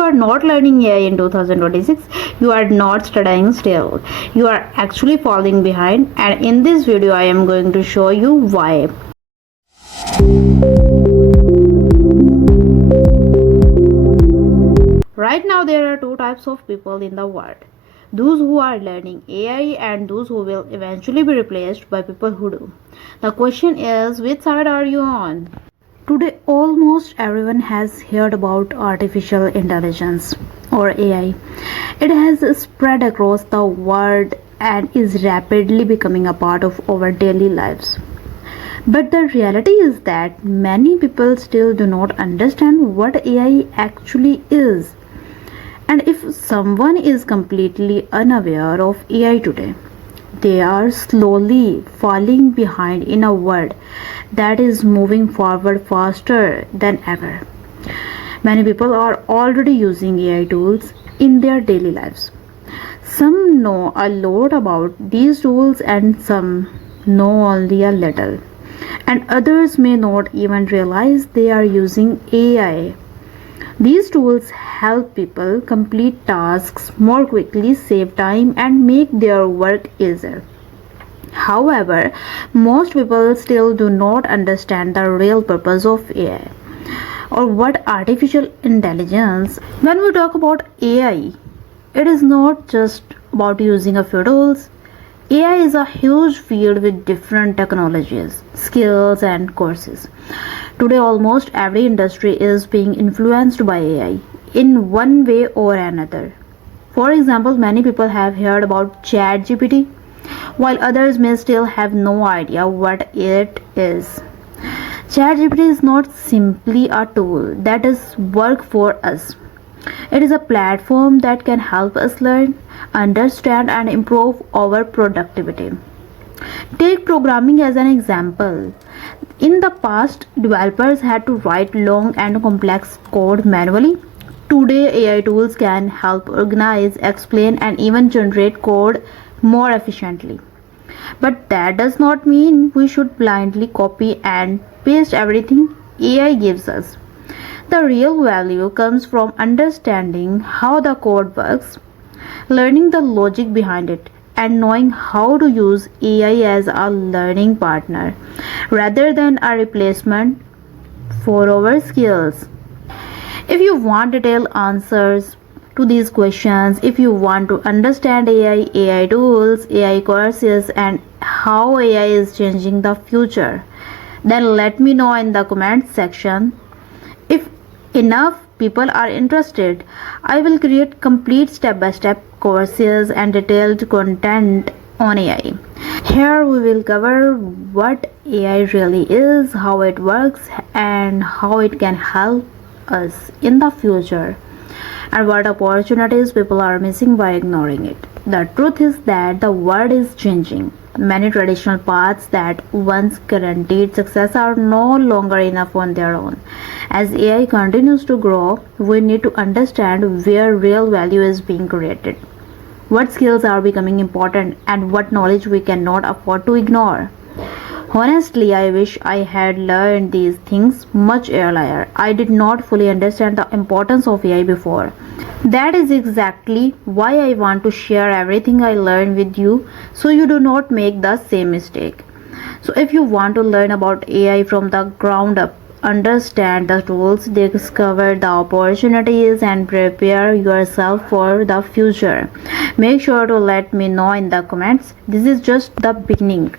you are not learning AI in 2026, you are not studying still. You are actually falling behind, and in this video I am going to show you why. Right now there are two types of people in the world. Those who are learning AI and those who will eventually be replaced by people who do. The question is, which side are you on? Today, almost everyone has heard about artificial intelligence or AI. It has spread across the world and is rapidly becoming a part of our daily lives. But the reality is that many people still do not understand what AI actually is. And if someone is completely unaware of AI today, they are slowly falling behind in a world that is moving forward faster than ever. Many people are already using AI tools in their daily lives. Some know a lot about these tools and some know only a little. And others may not even realize they are using AI. These tools help people complete tasks more quickly, save time, and make their work easier. However, most people still do not understand the real purpose of AI or what artificial intelligence. When we talk about AI, it is not just about using a few tools. AI is a huge field with different technologies, skills, and courses. Today, almost every industry is being influenced by AI in one way or another. For example, many people have heard about ChatGPT, while others may still have no idea what it is. ChatGPT is not simply a tool that does work for us. It is a platform that can help us learn, understand, and improve our productivity. Take programming as an example. In the past, developers had to write long and complex code manually. Today, AI tools can help organize, explain, and even generate code more efficiently. But that does not mean we should blindly copy and paste everything AI gives us. The real value comes from understanding how the code works, learning the logic behind it, and knowing how to use AI as a learning partner rather than a replacement for our skills. If you want detailed answers to these questions, if you want to understand AI, AI tools, AI courses, and how AI is changing the future, then let me know in the comment section. If enough people are interested, I will create complete step-by-step courses and detailed content on AI. Here we will cover what AI really is, how it works, and how it can help us in the future, and what opportunities people are missing by ignoring it. The truth is that the world is changing. Many traditional paths that once guaranteed success are no longer enough on their own. As AI continues to grow, we need to understand where real value is being created, what skills are becoming important, and what knowledge we cannot afford to ignore. Honestly, I wish I had learned these things much earlier. I did not fully understand the importance of AI before. That is exactly why I want to share everything I learned with you so you do not make the same mistake. So, if you want to learn about AI from the ground up, understand the tools, discover the opportunities, and prepare yourself for the future, make sure to let me know in the comments. This is just the beginning.